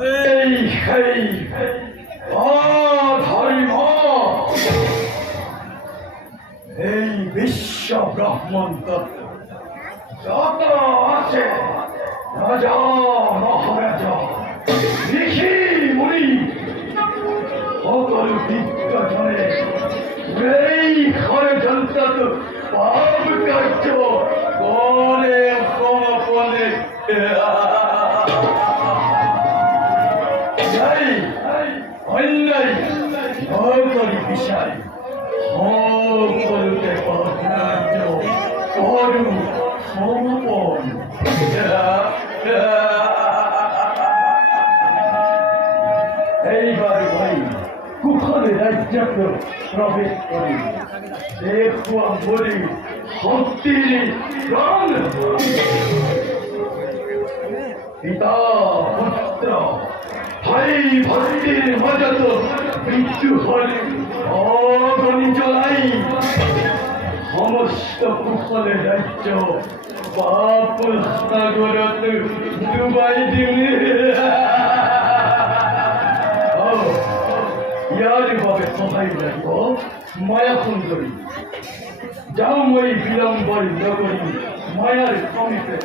এই সেই ধর্ম এই বিশ্ব ব্রাহ্মণ তত্ত্ব যত আছে রাজা মহারাজা ঋষি মুনি সকল বিদ্যাজনে এই ঘরে জন্তত পাপ কার্য করে সমপনে অন্যায় সকল বিষয় সকলকে পাপ করু সমপন এইবার ভাই কুখলে রাজ্যকে প্রবেশ করি দেখুয়া বলি শক্তির প্রাণ পিতা পুত্র ভাই ভক্তির মজত মৃত্যু হলে অগণিত নাই সমস্ত কুশলে রাজ্য পাপ সাগরত ডুবাই দিলে ইয়ার ভাবে সবাই লাগব মায়া সুন্দরী যাও মই বিলম্বর নগরী মায়ার সমীপে